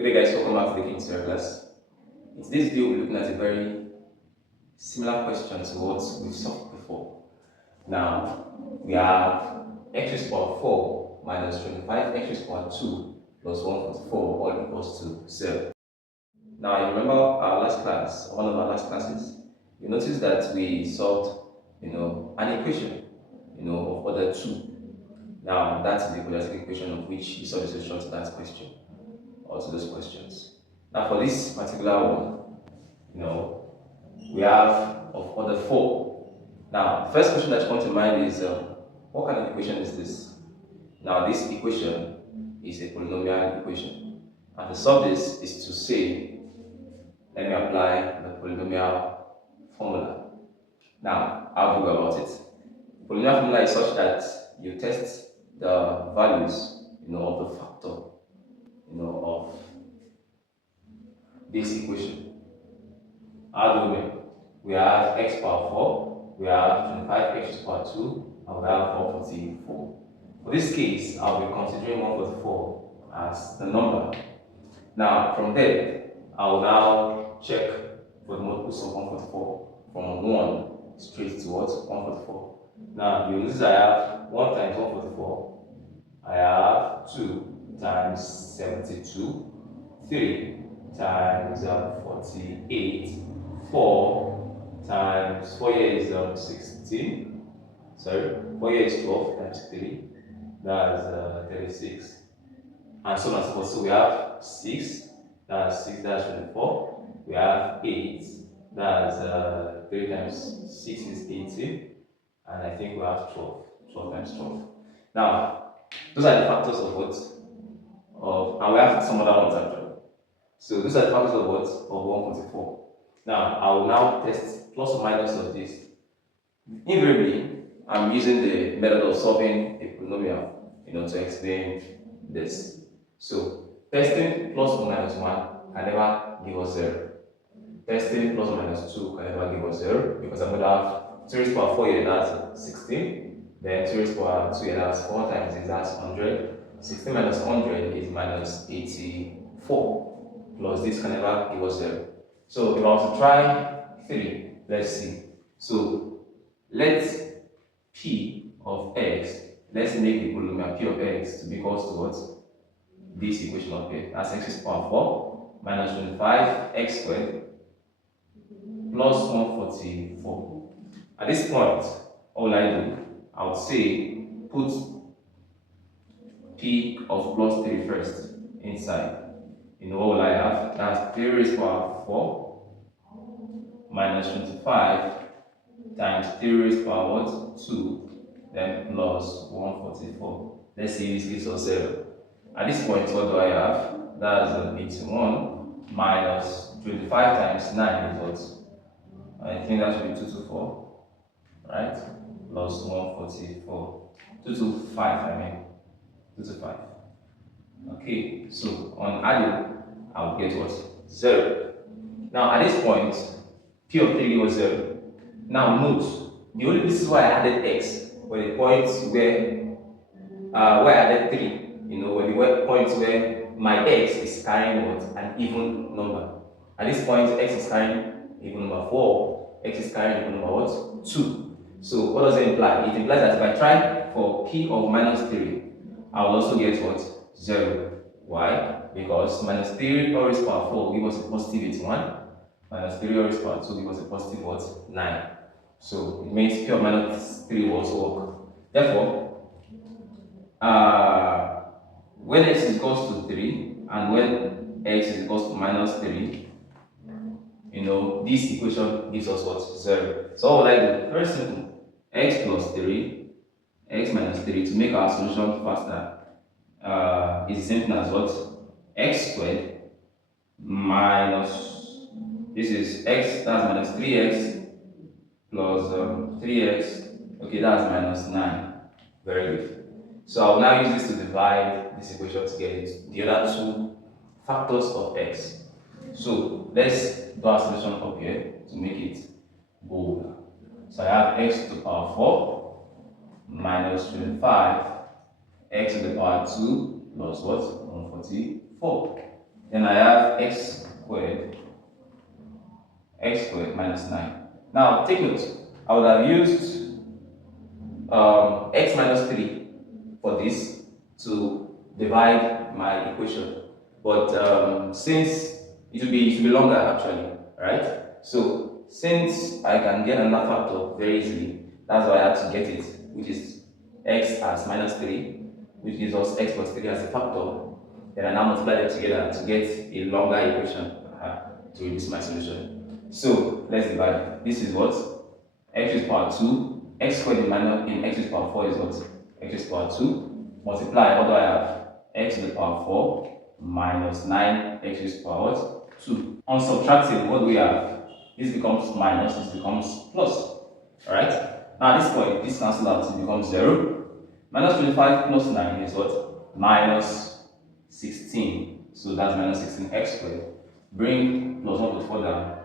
Good day guys, welcome back to the King Sir class. In today's video, we're looking at a very similar question to what we've solved before. Now, we have x raised to the power 4 minus 25 x raised to the power 2 plus 144 all equals to 0. Now, you remember our last class, one of our last classes, you notice that we solved, an equation, of order 2. Now, that is the quadratic equation of which you solve the solution to that question, or to those questions. Now, for this particular one, we have of order 4. Now, the first question that comes to mind is, what kind of equation is this? Now, this equation is a polynomial equation. And to solve this is to say, let me apply the polynomial formula. Now, how do we go about it? The polynomial formula is such that you test the values, of the factor, of this equation. How do we make? We have x power 4, we have 25x power 2, and we have 444. For this case, I'll be considering 144 as the number. Now, from there, I'll now check for the multiples of 144 from 1 straight towards 144. Now, you notice I have 1 times 144, I have 2 times 72, 3 times 48, 4 times 4 here is 16. Sorry, 4 here is 12 times 3, that's 36, and so on and so forth. So we have 6, that's 24. We have 8, that's 3 times 6 is 18, and I think we have 12 times 12. Now, those are the factors of what? And we have some other ones actually. So those are the factors of what? Of 144. Now, I will now test plus or minus of this. Invariably, I'm using the method of solving a polynomial, to explain this. So, testing plus or minus 1 can never give us 0. Testing plus or minus 2 can never give us 0 because I'm going to have 2 raised to the power 4 here, that's 16. Then 2 raised to the power 2 here, that's 4 times this, that's 100. 16 minus 100 is minus 84. Plus this can never give us 0. So if I was to try 3, let's see. So let p of x, let's make the polynomial p of x to be equal to what? This equation up here. That's x raised to the power 4 minus 25x squared plus 144. At this point, all I do, I would say put p of plus 3 first inside. What will I have? That's 3 raised to the power 4 minus 25 times 3 raised to the power what? 2, then plus 144. Let's see if this gives us 0. At this point, what do I have? That's 81 minus 25 times 9 is what? I think that should be 224, right? Plus 144. 225, I mean. 225. Okay, so on adding, I'll get what? 0. Now at this point, p of 3 was 0. Now note, the only places where I added x were the points where I added 3, were the points where my x is carrying what? An even number. At this point, x is carrying even number 4, x is carrying even number what? 2. So what does it imply? It implies that if I try for p of minus 3, I will also get what? 0. Why? Because minus 3 all raised to the power 4 give us a positive 81. Minus 3 all raised to the power 2 give us a positive what? 9. So it means p of minus 3 will also work. Therefore, when x is equals to 3 and when x is equals to minus 3, this equation gives us what? 0. So what will I do? Very simple. X plus 3, x minus 3 to make our solution faster. Is the same thing as what? X squared minus, this is x, that's minus 3x plus 3x, okay, that's minus 9. Very good. So I will now use this to divide this equation to get the other two factors of x. So let's do our solution up here to make it bolder. So I have x to the power 4 minus 25 x to the power 2 plus what? 144. Then Then I have x squared minus 9. Now take note, I would have used x minus 3 for this to divide my equation, but since it will be longer actually, right? So since I can get another factor very easily, that's why I had to get it, which is x as minus 3, which gives us x plus 3 as a factor. Then I now multiply them together to get a longer equation to reduce my solution. So let's divide. This is what? X to the power 2. X squared in x to the power 4 is what? X to the power 2. Multiply, what do I have? X to the power 4 minus 9 x to the power what? 2. On subtracting, what do we have? This becomes minus, this becomes plus. Alright? Now at this point, this cancels out, it becomes 0. Minus 25 plus 9 is what? Minus 16. So that's minus 16x squared. Bring plus 1 to 4 down.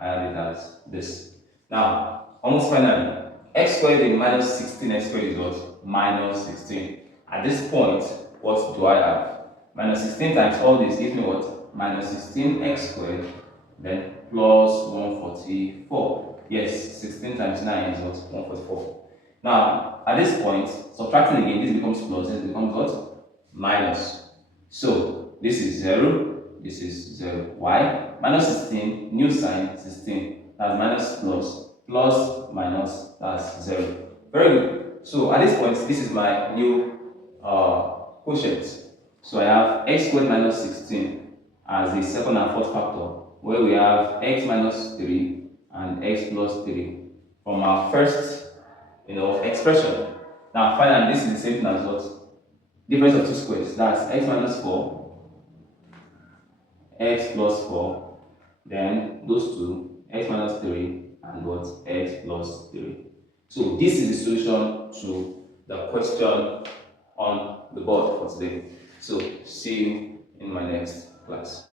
I have it as this. Now, almost finally, x squared in minus 16x squared is what? Minus 16. At this point, what do I have? Minus 16 times all this gives me what? Minus 16x squared, then plus 144. Yes, 16 times 9 is what? 144. Now, at this point, subtracting again, this becomes plus, this becomes what? Minus. So, this is 0, this is 0. Why? Minus 16, new sign, 16. That's minus plus, plus minus, that's 0. Very good. So, at this point, this is my new quotient. So, I have x squared minus 16 as the second and fourth factor, where we have x minus 3 and x plus 3 from our first expression. Now finally, this is the same thing as what? Difference of two squares. That's x minus 4, x plus 4, then those two, x minus 3, and what? X plus 3. So this is the solution to the question on the board for today. So see you in my next class.